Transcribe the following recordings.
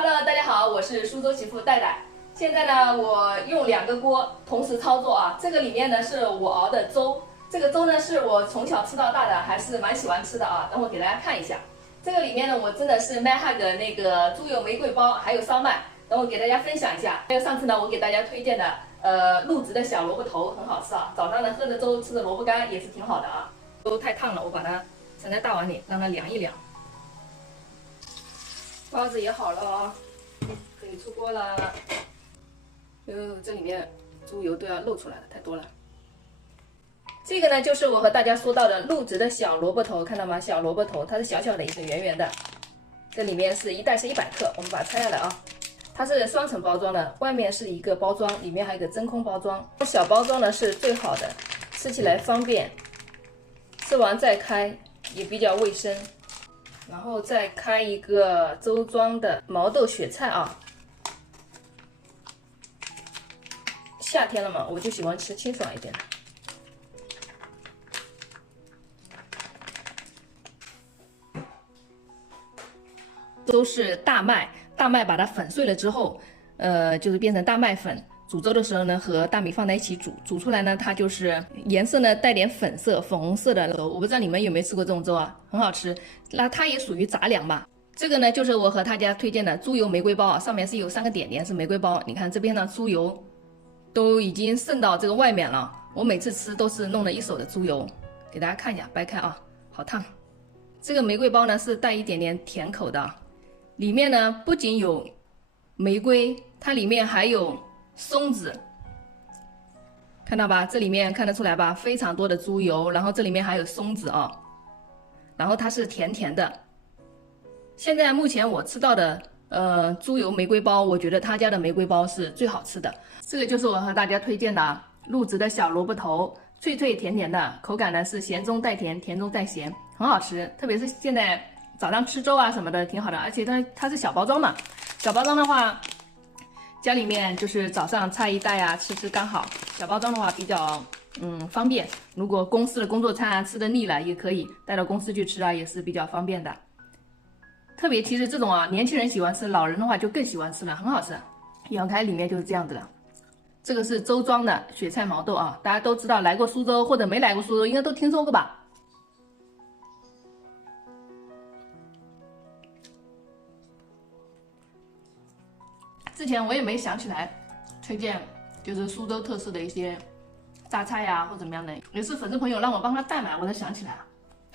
Hello， 大家好，我是蘇州媳婦戴戴。現在呢，我用2個鍋同時操作啊。這個裡面呢是我熬的粥，這個粥呢是我從小吃到大的，還是蠻喜歡吃的啊。等我給大家看一下，這個裡面呢我真的是賣的那個豬油玫瑰包，還有燒麥。等我給大家分享一下。還有上次呢我給大家推薦的入職的小蘿蔔頭很好吃啊。早上呢喝着粥吃着蘿蔔乾也是挺好的啊。粥太燙了，我把它盛在大碗裡，讓它涼一涼。包子也好了啊，可以出鍋了。这裡面豬油都要漏出來了，太多了。這個呢，就是我和大家說到的入職的小蘿蔔頭，看到嗎？小蘿蔔頭，它是小小的一個圓圓的，這裡面是一袋是100克，我們把它拆下來啊。它是雙層包裝的，外面是一個包裝，裡面還有一個真空包装。小包裝呢是最好的，吃起来方便，吃完再開也比較衛生。然後再開一個周莊的毛豆雪菜啊，夏天了嘛，我就喜歡吃清爽一點的。都是大麥，大麥把它粉碎了之後，就是變成大麥粉。煮粥的時候呢，和大米放在一起煮，煮出來呢，它就是顏色呢帶點粉色、粉紅色的粥。我不知道你們有沒有吃過這種粥啊，很好吃。那它也屬於雜糧吧。這個呢，就是我和大家推薦的豬油玫瑰包啊，上面是有3個點點是玫瑰包。你看這邊呢，豬油都已經滲到這個外面了。我每次吃都是弄了1手的豬油，給大家看一下，掰開啊，好燙。這個玫瑰包呢是帶一點點甜口的，裡面呢不僅有玫瑰，它裡面還有松子，看到吧？這裡面看得出來吧？非常多的豬油，然後這裡面還有松子啊，然後它是甜甜的。現在目前我吃到的豬油玫瑰包，我覺得他家的玫瑰包是最好吃的。這個就是我和大家推薦的入職的小蘿蔔頭，脆脆甜甜的，口感呢是鹹中帶甜，甜中帶鹹，很好吃。特別是現在早上吃粥啊什麼的挺好的，而且它是小包裝嘛，小包裝的話。家裡面就是早上菜一袋啊，吃剛好。小包裝的話比較方便，如果公司的工作餐啊吃的膩了，也可以帶到公司去吃啊，也是比較方便的。特別其實這種啊，年輕人喜歡吃，老人的話就更喜歡吃了，很好吃。咬開裡面就是這樣子了。這個是周莊的雪菜毛豆啊，大家都知道，來過蘇州或者沒來過蘇州，應該都聽說過吧？之前我也沒想起來推薦，就是蘇州特色的一些榨菜呀，或怎麼樣的，也是粉絲朋友讓我幫他帶買，我才想起來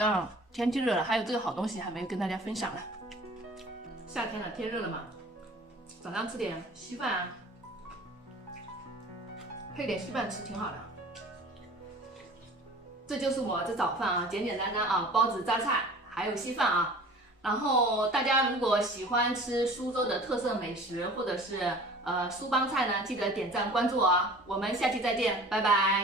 了。天氣熱了，還有這個好東西還沒有跟大家分享呢。夏天了，天熱了嘛，早上吃點稀飯啊，配點稀飯吃挺好的。這就是我的早飯啊，簡簡單單啊，包子、榨菜還有稀飯啊。然後大家如果喜歡吃蘇州的特色美食，或者是蘇幫菜呢，記得點讚關注我啊！我們下期再見，拜拜。